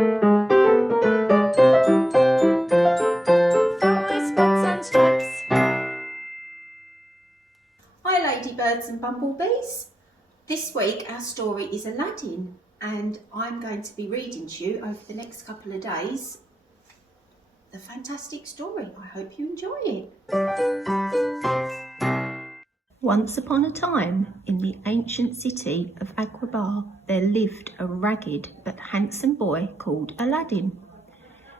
Hi ladybirds and bumblebees. This week our story is Aladdin, and I'm going to be reading to you over the next couple of days the fantastic story. I hope you enjoy it. Once upon a time, in the ancient city of Agrabah, there lived a ragged but handsome boy called Aladdin.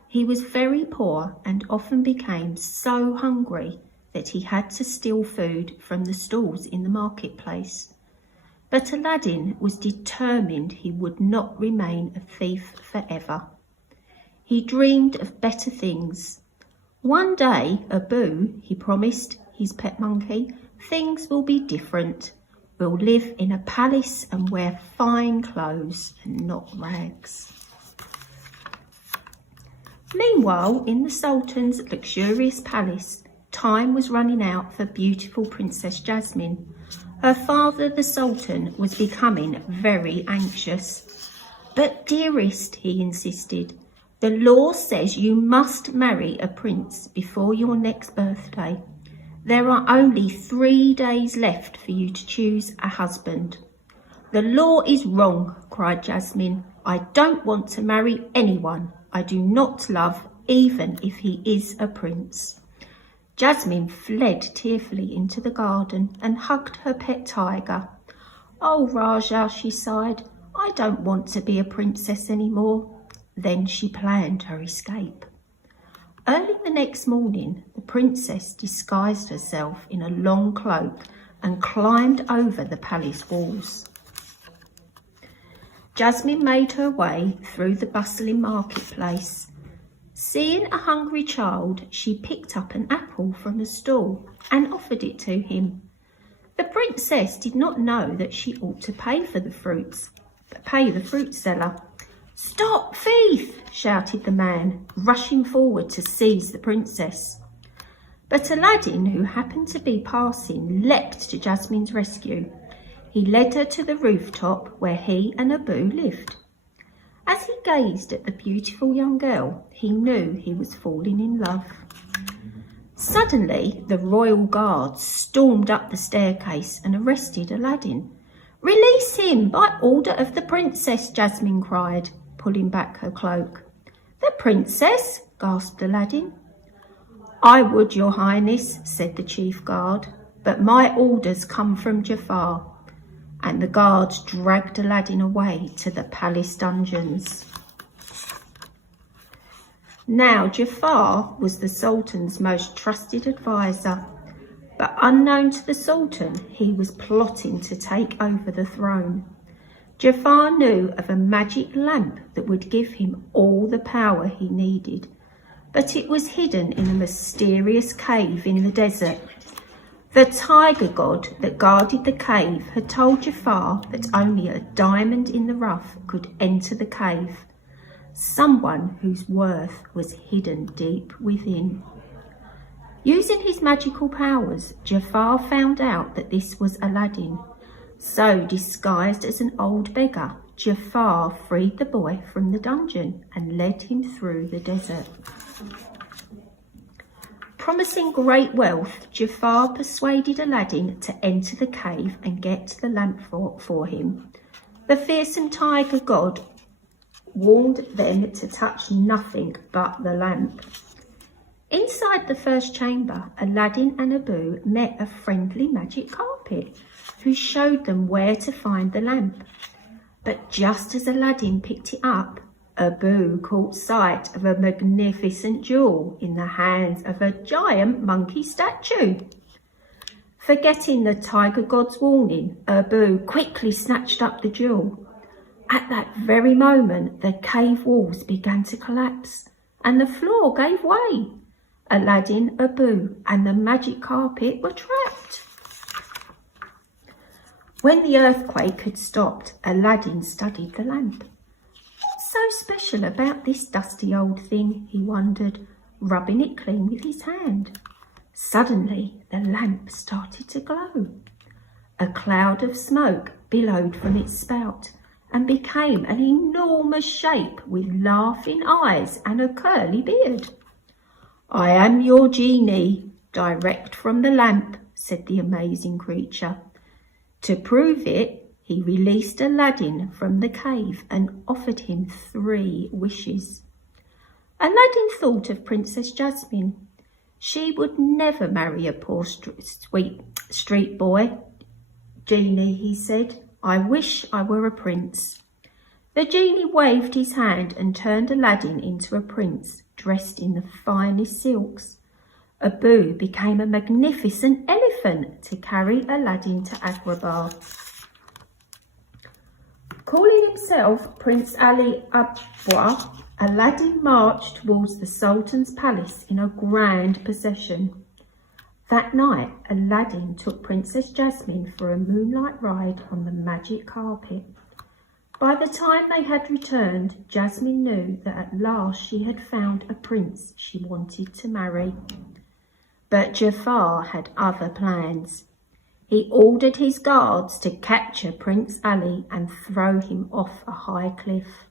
He was very poor and often became so hungry that he had to steal food from the stalls in the marketplace. But Aladdin was determined he would not remain a thief forever. He dreamed of better things. One day, Abu, he promised his pet monkey, things will be different. We'll live in a palace and wear fine clothes and not rags. Meanwhile, in the Sultan's luxurious palace, time was running out for beautiful Princess Jasmine. Her father, the Sultan, was becoming very anxious. But dearest, he insisted, the law says you must marry a prince before your next birthday. There are only 3 days left for you to choose a husband. The law is wrong, cried Jasmine. I don't want to marry anyone I do not love, even if he is a prince. Jasmine fled tearfully into the garden and hugged her pet tiger. Oh, Raja, she sighed, I don't want to be a princess anymore. Then she planned her escape. Early the next morning, the princess disguised herself in a long cloak and climbed over the palace walls. Jasmine made her way through the bustling marketplace. Seeing a hungry child, she picked up an apple from a stall and offered it to him. The princess did not know that she ought to pay the fruit seller. Stop, thief! Shouted the man, rushing forward to seize the princess. But Aladdin, who happened to be passing, leapt to Jasmine's rescue. He led her to the rooftop where he and Abu lived. As he gazed at the beautiful young girl, he knew he was falling in love. Suddenly, the royal guards stormed up the staircase and arrested Aladdin. Release him by order of the princess, Jasmine cried, pulling back her cloak. The princess? Gasped Aladdin. I would, your highness, said the chief guard, but my orders come from Jafar. And the guards dragged Aladdin away to the palace dungeons. Now Jafar was the Sultan's most trusted advisor, but unknown to the Sultan, he was plotting to take over the throne. Jafar knew of a magic lamp that would give him all the power he needed, but it was hidden in a mysterious cave in the desert. The tiger god that guarded the cave had told Jafar that only a diamond in the rough could enter the cave, someone whose worth was hidden deep within. Using his magical powers, Jafar found out that this was Aladdin. So, disguised as an old beggar, Jafar freed the boy from the dungeon and led him through the desert. Promising great wealth, Jafar persuaded Aladdin to enter the cave and get the lamp for him. The fearsome tiger god warned them to touch nothing but the lamp. Inside the first chamber, Aladdin and Abu met a friendly magic carpet who showed them where to find the lamp. But just as Aladdin picked it up, Abu caught sight of a magnificent jewel in the hands of a giant monkey statue. Forgetting the tiger god's warning, Abu quickly snatched up the jewel. At that very moment, the cave walls began to collapse and the floor gave way. Aladdin, Abu, and the magic carpet were trapped. When the earthquake had stopped, Aladdin studied the lamp. What's so special about this dusty old thing, he wondered, rubbing it clean with his hand. Suddenly, the lamp started to glow. A cloud of smoke billowed from its spout, and became an enormous shape with laughing eyes and a curly beard. "I am your genie, direct from the lamp," said the amazing creature. To prove it, he released Aladdin from the cave and offered him 3 wishes. Aladdin thought of Princess Jasmine. She would never marry a poor sweet street boy. "Genie," he said, "I wish I were a prince." The genie waved his hand and turned Aladdin into a prince dressed in the finest silks. Abu became a magnificent elephant to carry Aladdin to Agrabah. Calling himself Prince Ali Abwa, Aladdin marched towards the Sultan's palace in a grand procession. That night, Aladdin took Princess Jasmine for a moonlight ride on the magic carpet. By the time they had returned, Jasmine knew that at last she had found a prince she wanted to marry. But Jafar had other plans. He ordered his guards to capture Prince Ali and throw him off a high cliff.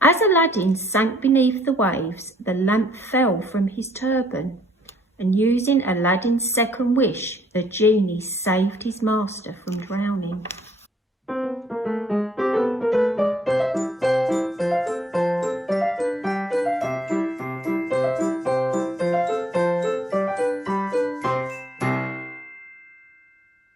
As Aladdin sank beneath the waves, the lamp fell from his turban, and using Aladdin's second wish, the genie saved his master from drowning.